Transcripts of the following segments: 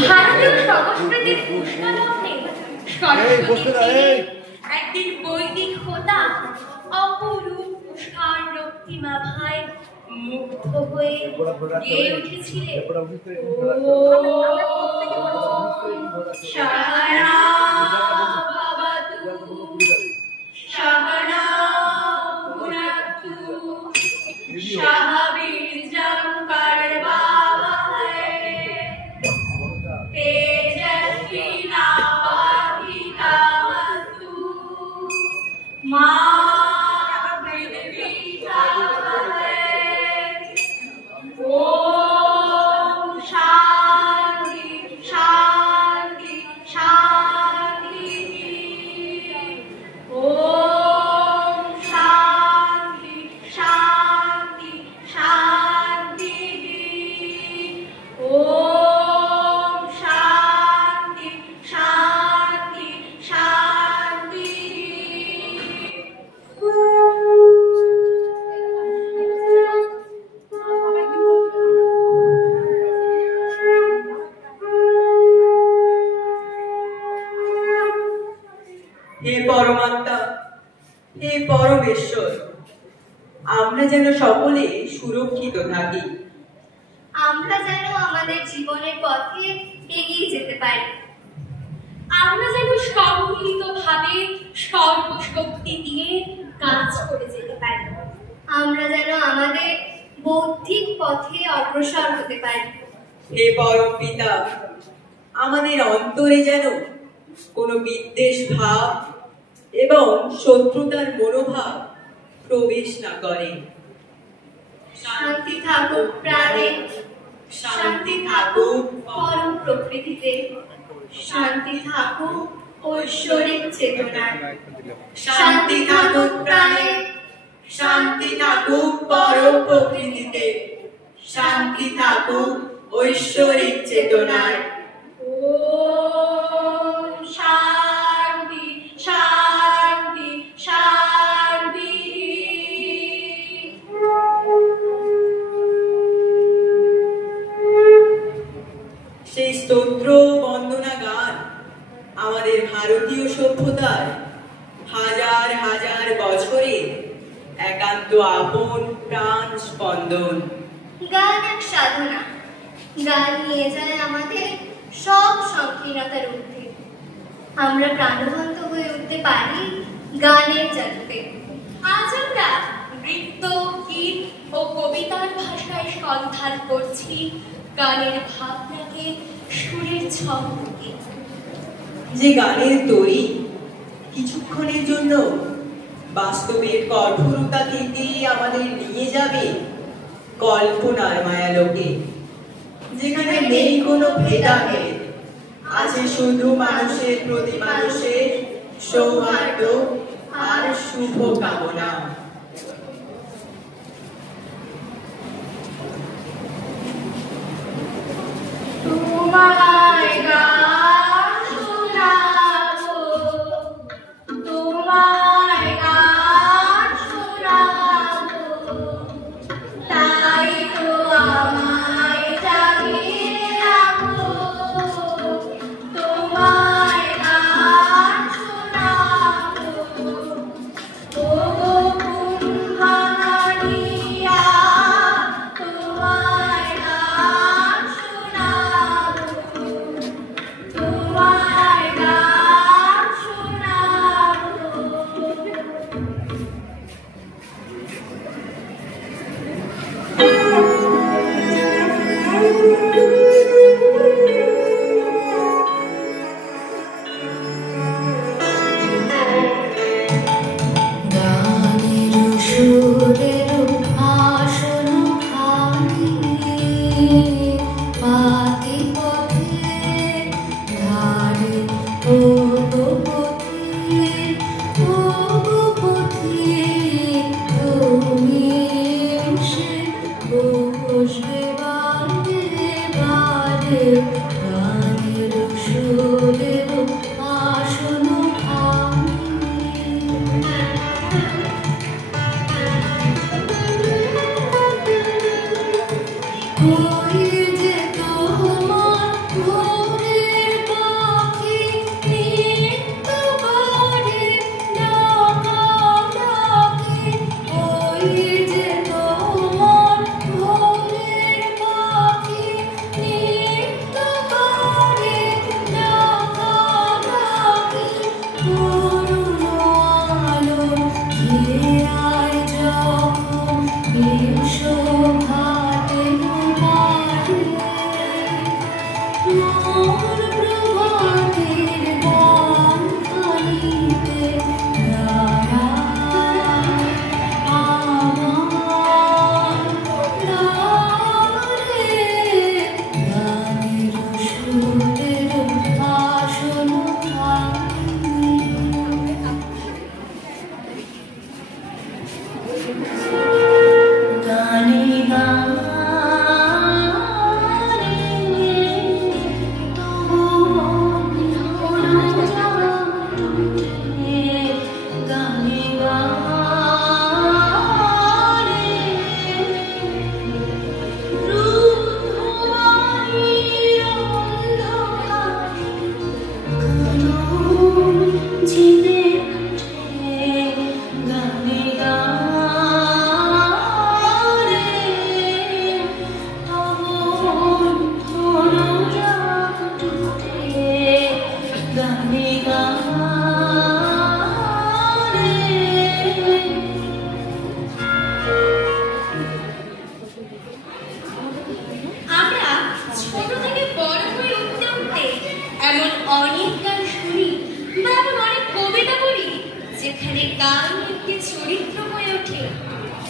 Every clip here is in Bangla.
ভারতীয় সংস্কৃতির উষ্ণলগ্নে সরস্বতী একদিন বৈদিক হোতা অপরূপ উষার রক্তিমা ভাই মুগ্ধ হয়ে গেয়ে উঠেছিলেন সাহারা ভবতু সাহারা ভুনাতু সাহাবীর্যং কর্বাবহৈ তেজস্বিনাবধিতমস্তু মা ओम शांति शांति शांति ओम शांति शांति शांति ओम शांति शांति शांति हे परमात्मा हे परमेश्वर আমরা যেন সকলে সুরক্ষিত থাকি আমরা যেন আমাদের জীবনের পথে এগিয়ে যেতে পারি আমরা যেন সম্মিলিতভাবে সর্বশক্তি দিয়ে কাজ করে যেতে পারি আমরা যেন আমাদের বৌদ্ধিক পথে অগ্রসর হতে পারি হে পরম পিতা আমাদের অন্তরে যেন কোনো বিদ্বেষ ভাব এবং শত্রুতার মনোভাব প্রবেশ না করে শান্তি থাকুক প্রাণে শান্তি থাকুক পরম প্রকৃতিতে শান্তি থাকুক ঐশ্বরিক চেতনায় শান্তি থাকুক প্রাণে শান্তি থাকুক পরম প্রকৃতিতে শান্তি থাকুক ঐশ্বরিক চেতনায় ওম শান্তি শান্তি শান্তি সেই স্তোত্র বন্দনা গান আমাদের ভারতীয় সভ্যতার হাজার হাজার বছরের একান্ত আপন প্রাণ স্পন্দন গান এক সাধনা গান নিয়ে যায় আমাদের সব সংকীর্ণতার ঊর্ধ্বে আমরা প্রাণবন্ত হয়ে উঠতে পারি গানের জাদুতে আজ আমরা নৃত্য গীত ও কবিতার ভাষায় সন্ধান করছি গানের ভাবনাকে সুরের ছন্দকে যে গানের তৈরি কিছুক্ষণের জন্য বাস্তবের কঠোরতা থেকে আমাদের নিয়ে যাবে কল্পনার মায়ালোকে যেখানে নেই কোনো ভেদাভেদ আছে শুধু মানুষের প্রতি মানুষের সৌহার্দ্য আর শুভ কামনা তোমায় গান শোনাবো তোমায় গান শোনাবো তাই তো আমায় জাগিয়ে রাখো তোমায় গান শোনাবো ও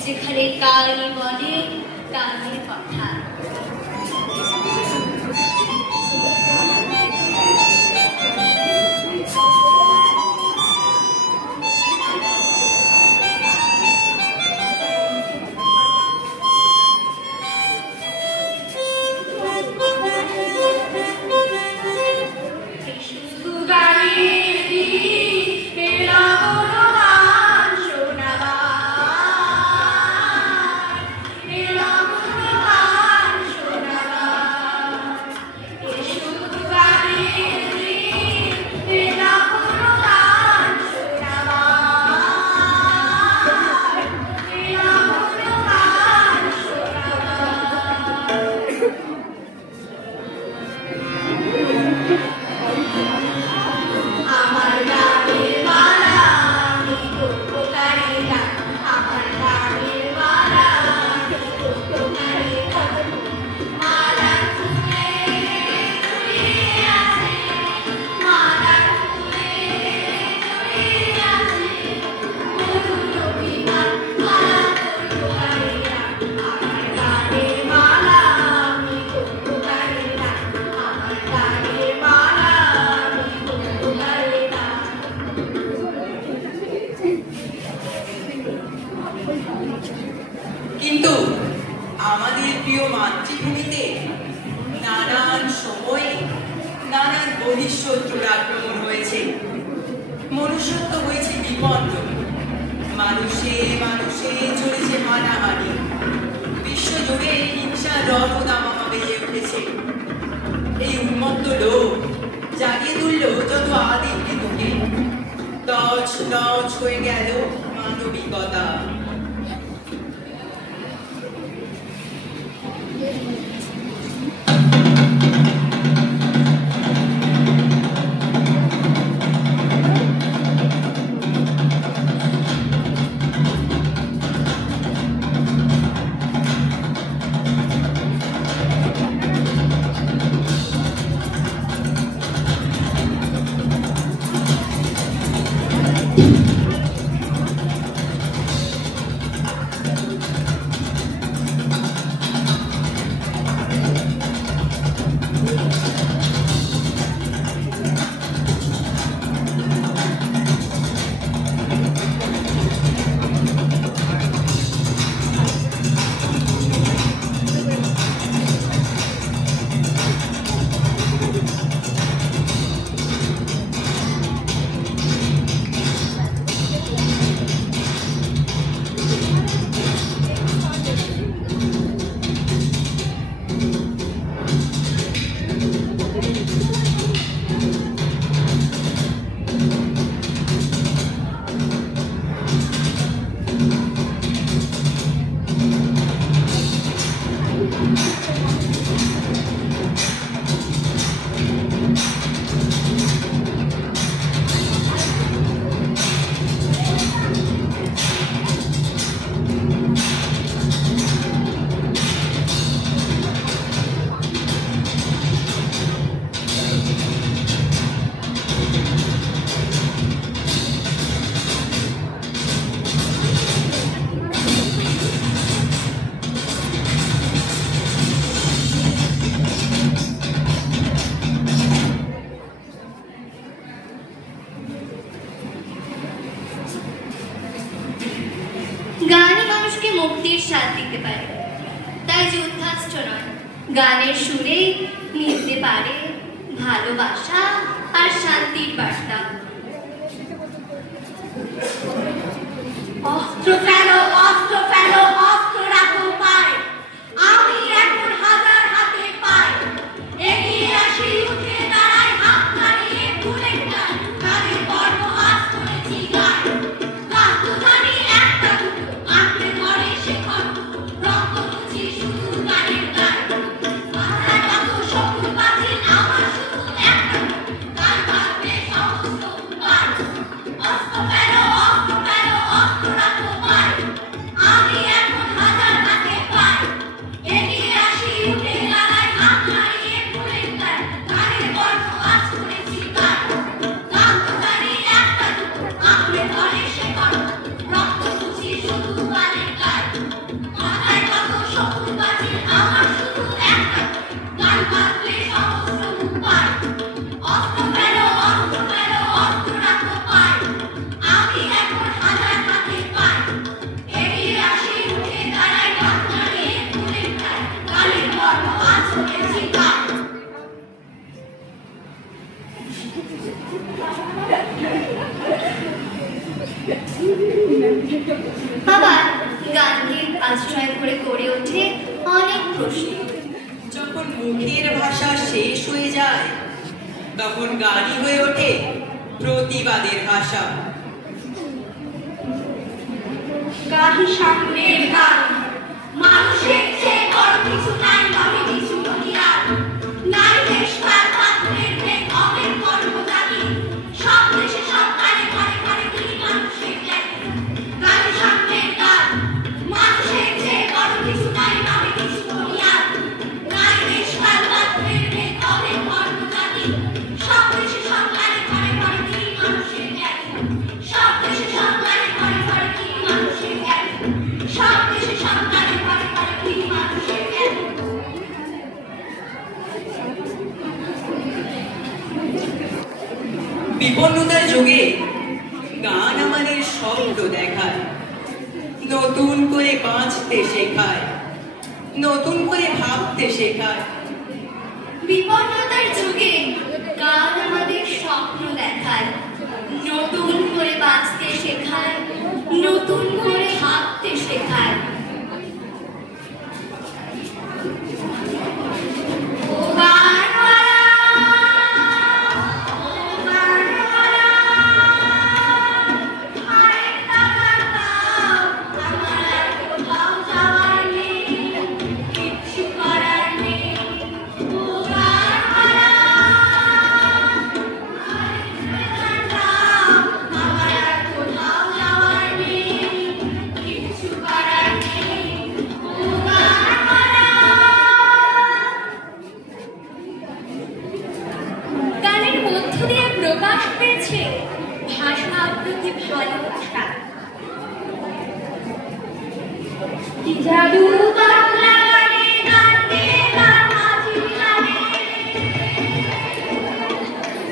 যেখানে কানে বলে কানের কথা। কিন্তু আমাদের প্রিয় মাতৃভূমিতে নানান সময়ে নানান বহিঃশত্রুর আক্রমণ হয়েছে, মনুষ্যত্ব হয়েছে বিপন্ন, মানুষে মানুষে চলেছে হানাহানি, বিশ্বজুড়ে হিংসার রণদামামা বেজে উঠেছে। এই উন্মত্ত লোক জাগিয়ে তুলল যত আদিম মৃত্যুকে, তছ নছ হয়ে গেল মানবিকতা। স্বাদ দিতে পারে। তাই যুদ্ধাস্ত্র নয়, গানের সুরেই মিলতে পারে ভালোবাসা আর শান্তির বার্তা। অস্ত্র ফেলো, অস্ত্র ফেলো, অস্ত্র রাখো পায়, আমি এখন হাজার হাতে পাই, এগিয়ে আসি উঠে দাঁড়াই হাত নাড়িয়ে ভুলে যাই, তাদের বর্ণ আজ করেছি গায়, গান তো জানি একটা দুটো, আঁকড়ে ধরে শেখর রক্ত মুছি শুধু গানের গায়, মাথায় কত শকুন বাজিল আমার শুধু একটা গান বাজবে সমস্ত গান। অস্ত্র ফেলো, অস্ত্র ফেলো, অস্ত্র রাখো পায়, আমি এখন হাজার হাতে পাই, এগিয়ে আসি উঠে দাঁড়াই হাত নাড়িয়ে ভুলে যাই, গানের বর্ণ আজ করেছি গায়, গান তো জানি একটা দুটো, আঁকড়ে ধরে শেখর রক্ত মুছি শুধু গানের গায়, মাথায় কত শকুন বাজিল আমার শুধু একটা গান বাজবে সমস্ত উপায়। অস্ত্র ফেলো, অস্ত্র ফেলো, অস্ত্র রাখো পায়, আমি এখন হাজার হাতে পাই, এগিয়ে আসি উঠে দাঁড়াই হাত নাড়িয়ে ভুলে যাই, গানের বর্ণ আজ করেছি গায়। আবার গানকে আশ্রয় করে গড়ে ওঠে অনেক প্রশ্ন। যখন মুখের ভাষা শেষ হয়ে যায় তখন গানই হয়ে ওঠে প্রতিবাদের ভাষা। গাহি সামনের গান, মানুষের চেয়ে বড় কিছু নাই, নহে কিছু দুনিয়ার, নারী দেশ তার পাত্রের ভেদ অবের কর্মজাতি, সব দেশে সব কানে ঘরে ঘরে তিনি মানুষের জ্ঞানী। গাহি সামনের গান, মানুষের চেয়ে বড় কিছু নাই, নহে কিছু দুনিয়ার, নারী দেশ তার পাত্রের ভেদ অবের কর্মজাতি, সব দেশে সব কানে ঘরে ঘরে তিনি মানুষের জ্ঞানী, সব দেশে সব কানে ঘরে ঘরে তিনি মানুষের জ্ঞানী, সব দেশে সব কানে ঘরে ঘরে তিনি মানুষের জ্ঞানী। বিপন্নতার যুগে গান আমাদের শব্দ দেখায়, নতুন করে বাঁচতে শেখায়, নতুন করে ভাবতে শেখায়। বিপন্নতার যুগে গান আমাদের স্বপ্ন দেখায়, নতুন করে বাঁচতে শেখায়, নতুন করে ভাবতে শেখায়। ও গানওয়ালা, ও গানওয়ালা, আরেকটা গান দাও, আমার আর কোথাও যাওয়ার নেই, কিচ্ছু করার নেই। ও গানওয়ালা, আরেকটা গান দাও, আমার আর কোথাও যাওয়ার নেই, কিচ্ছু করার নেই। ও গানওয়ালা। গানের মধ্য দিয়ে প্রকাশ পেয়েছে ভাষার প্রতি ভালোবাসা। কি জাদু বাংলা গানে, গান গেয়ে গান মাঝি গানে,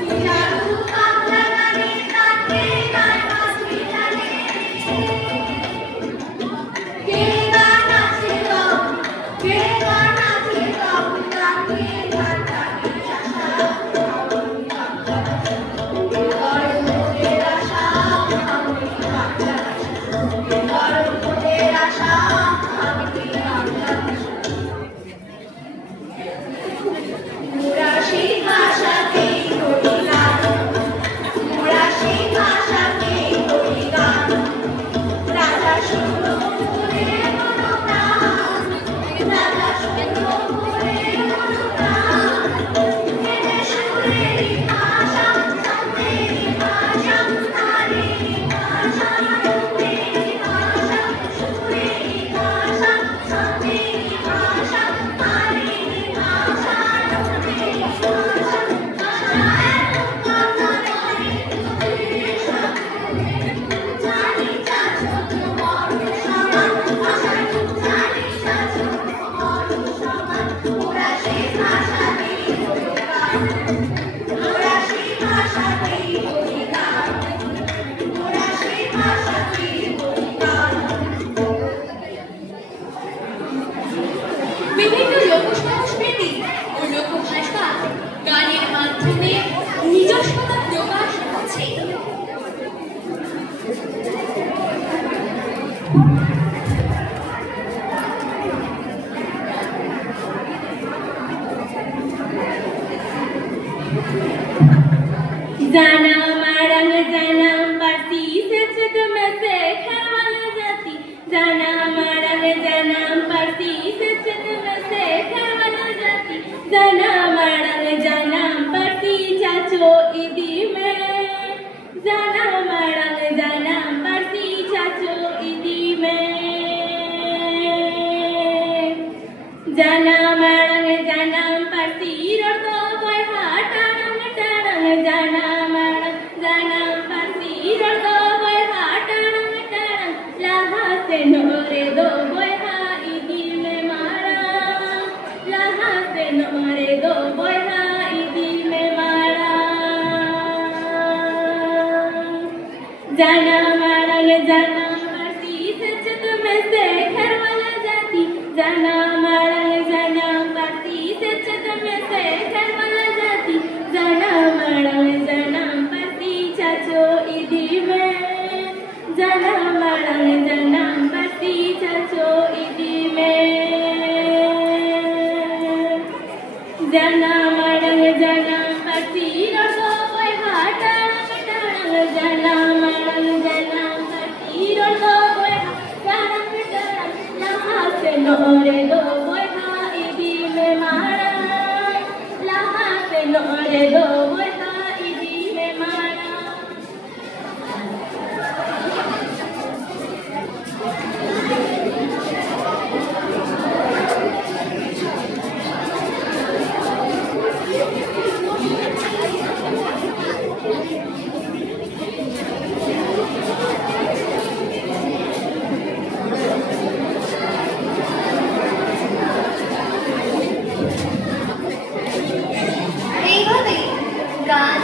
কি জাদু বাংলা গানে, গান গেয়ে গান মাঝি গানে, কে গান আছে গাও, কে গান আছে গাও, গান গেয়ে গান গানে আশা, গর্ভের আশা, আমি বাংলা আশা, গর্ভের আশা, আমি বাংলা আশা। মুরাশি ভাষাতেই করি গান, মুরাশি ভাষাতেই করি গান, রাজা শুনো করে মনোপ্রাণ, রাজা শুনো করে মনোপ্রাণ, এদের সুরেরই ভাষা, ছন্দেরই ভাষা, তারেরই ভাষা, রূপেরই ভাষা, সুরেরই ভাষা, ছন্দেরই ভাষা, তারেরই ভাষা, রূপেরই ভাষা, ভাষা এত কথা জানি তোদের সাথে, জানি চাচো তোমার সমান, ভাষা জানি চাচো তোমার সমান, ওরা সেই ভাষাতেই করি গান, ওরা সেই ভাষাতেই করি গান, ওরা সেই ভাষাতেই করি গান। মাধ্যমে নিজস্বতা প্রকাশ হচ্ছে। जाना मारंग जाना पार्टी से छत में से खरवल जाती जाना मारंग जाना पार्टी से छत में से खरवल जाती जाना मारंग जाना पार्टी चाचो ईदी में जाना मारंग जाना पार्टी चाचो ईदी में जाना मारंग जाना पार्टी रोतो कोई हाटारंग टारंग जाना जाना पासी रोतो बोय हाटारंग टारंग लाहा से नोरे दो बोय हा ईदी में मारा लाहा से नोरे दो बोय हा ईदी में मारा जाना मारंग जाना पासी से छत में से खरवल जाती जाना मारंग जाना पासी से छत में से खरवल जाती जाना मारंग जाना चाचो ईदी में जाना मारंग जाना पार्टी चाचो ईदी में जाना मारंग जाना पार्टी रोतो कोई हाटारंग टारंग जाना मारंग जाना पार्टी रोतो कोई हाटारंग टारंग लहा से नोरे दो कोई हा ईदी में मारा लहा से नोरे दो कोई हा ईदी में मारा এইভাবেই গান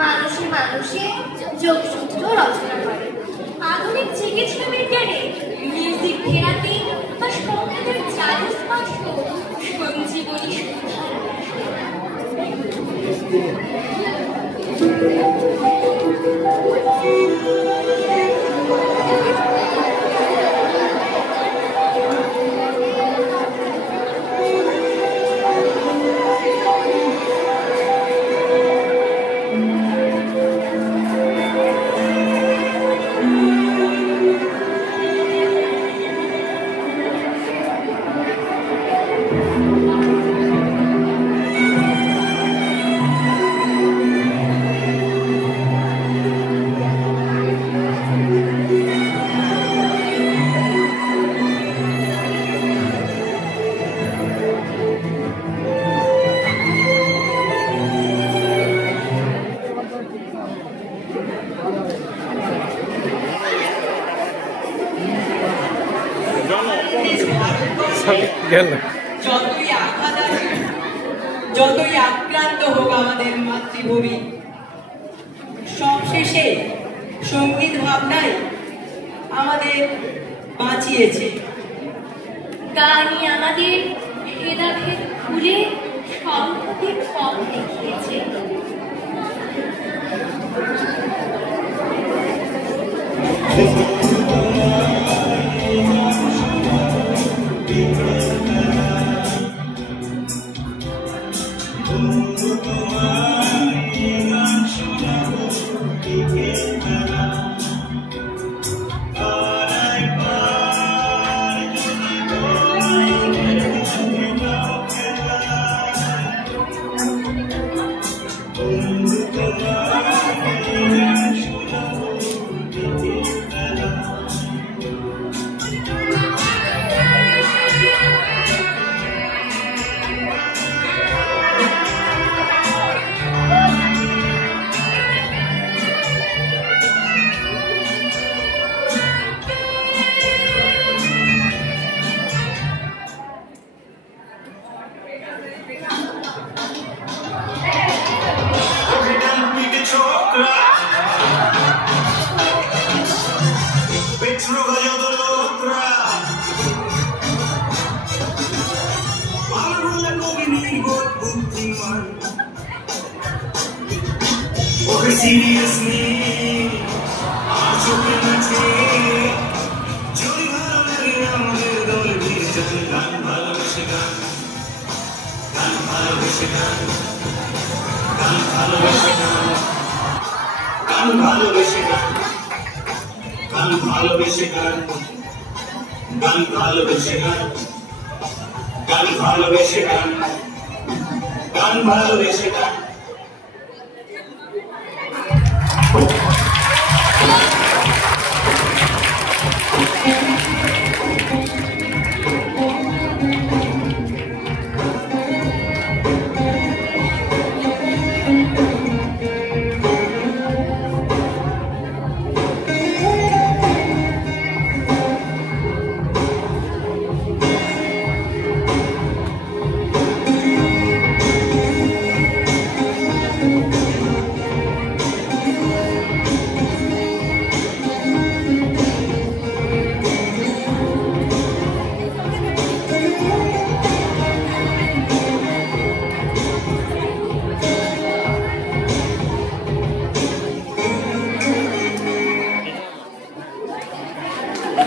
মানুষে মানুষে যোগসূত্র রচনা করে। আধুনিক চিকিৎসা বিজ্ঞানে মিউজিক থেরাপি বা সঙ্গীতের চারু স্পর্শ সঞ্জীবনী সুধার যতই আঘাত আসুক, যতই আক্রান্ত হোক আমাদের মাতৃভূমি, সবশেষে সঙ্গীত ভাবনাই আমাদের বাঁচিয়েছে। গানই আমাদের ভেদাভেদ ভুলে সংহতির পথ দেখিয়েছে। চোখে সিরিয়াস নেই আর চোখে নাচে যদি ভালো লাগে আমাদের দল ভিড় চলে গান ভালোবেসে গান গান ভালোবেসে গান গান ভালোবেসে গান গান ভালোবেসে গান গান ভালোবেসে গান গান ভালোবেসে গান গান ভালোবেসে গান গান ভালোবেসে গান